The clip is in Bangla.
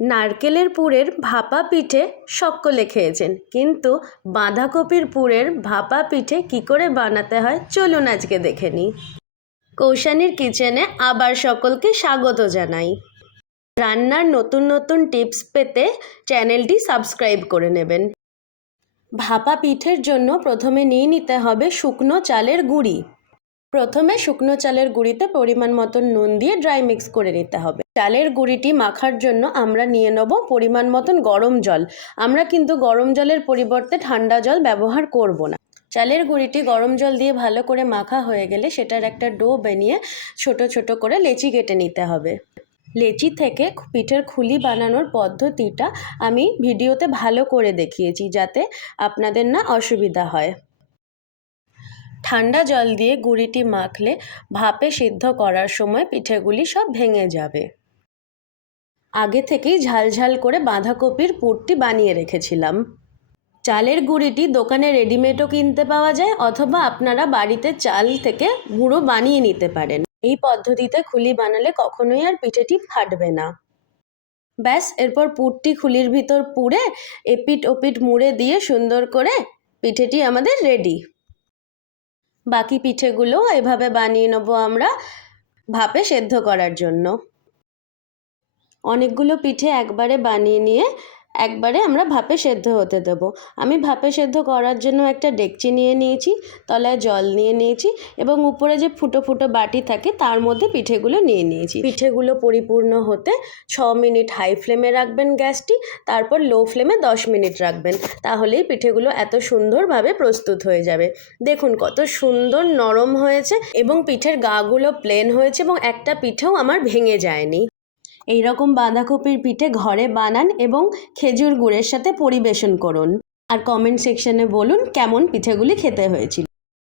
নারকেলের পুরের ভাপা পিঠে সকলে খেয়েছেন, কিন্তু বাঁধাকপির পুরের ভাপা পিঠে কি করে বানাতে হয় চলুন আজকে দেখে নিই। কৌশানীর কিচেনে আবার সকলকে স্বাগত জানাই। রান্নার নতুন নতুন টিপস পেতে চ্যানেলটি সাবস্ক্রাইব করে নেবেন। ভাপা পিঠের জন্য প্রথমে নিয়ে নিতে হবে শুকনো চালের গুঁড়ি। প্রথমে শুকনো চালের গুঁড়িতে পরিমাণ মতন নুন দিয়ে ড্রাই মিক্স করে নিতে হবে। চালের গুঁড়িটি মাখার জন্য আমরা নিয়ে নেব পরিমাণ মতন গরম জল। আমরা কিন্তু গরম জলের পরিবর্তে ঠান্ডা জল ব্যবহার করব না। চালের গুঁড়িটি গরম জল দিয়ে ভালো করে মাখা হয়ে গেলে সেটার একটা ডো বানিয়ে ছোট ছোট করে লেচি কেটে নিতে হবে। লেচি থেকে পিঠের খুলি বানানোর পদ্ধতিটা আমি ভিডিওতে ভালো করে দেখিয়েছি, যাতে আপনাদের না অসুবিধা হয়। ঠান্ডা জল দিয়ে গুঁড়িটি মাখলে ভাপে সিদ্ধ করার সময় পিঠেগুলি সব ভেঙে যাবে। আগে থেকেই ঝালঝাল করে বাঁধাকপির পুরটি বানিয়ে রেখেছিলাম। চালের গুঁড়িটি দোকানে রেডিমেডও কিনতে পাওয়া যায়, অথবা আপনারা বাড়িতে চাল থেকে গুঁড়ো বানিয়ে নিতে পারেন। এই পদ্ধতিতে খুলি বানালে কখনোই আর পিঠেটি ফাটবে না। ব্যাস, এরপর পুরটি খুলির ভিতর পুরে এপিট ওপিট মুড়ে দিয়ে সুন্দর করে পিঠেটি আমাদের রেডি। বাকি পিঠেগুলো এভাবে বানিয়ে নেব আমরা ভাপে সেদ্ধ করার জন্য। অনেকগুলো পিঠে একবারে বানিয়ে নিয়ে একবারে আমরা ভাপে সেদ্ধ হতে দেবো। আমি ভাপে সেদ্ধ করার জন্য একটা ডেকচি নিয়ে নিয়েছি, তলায় জল নিয়ে নিয়েছি এবং উপরে যে ফুটো ফুটো বাটি থাকে তার মধ্যে পিঠেগুলো নিয়ে নিয়েছি। পিঠেগুলো পরিপূর্ণ হতে 6 মিনিট হাই ফ্লেমে রাখবেন গ্যাসটি, তারপর লো ফ্লেমে 10 মিনিট রাখবেন। তাহলেই পিঠেগুলো এত সুন্দরভাবে প্রস্তুত হয়ে যাবে। দেখুন কত সুন্দর নরম হয়েছে এবং পিঠের গাগুলো প্লেন হয়েছে এবং একটা পিঠেও আমার ভেঙে যায়নি। এই রকম বাঁধাকপির পিঠে ঘরে বানান এবং খেজুর গুড়ের সাথে পরিবেশন করুন। আর কমেন্ট সেকশনে বলুন কেমন পিঠেগুলি খেতে হয়েছিল।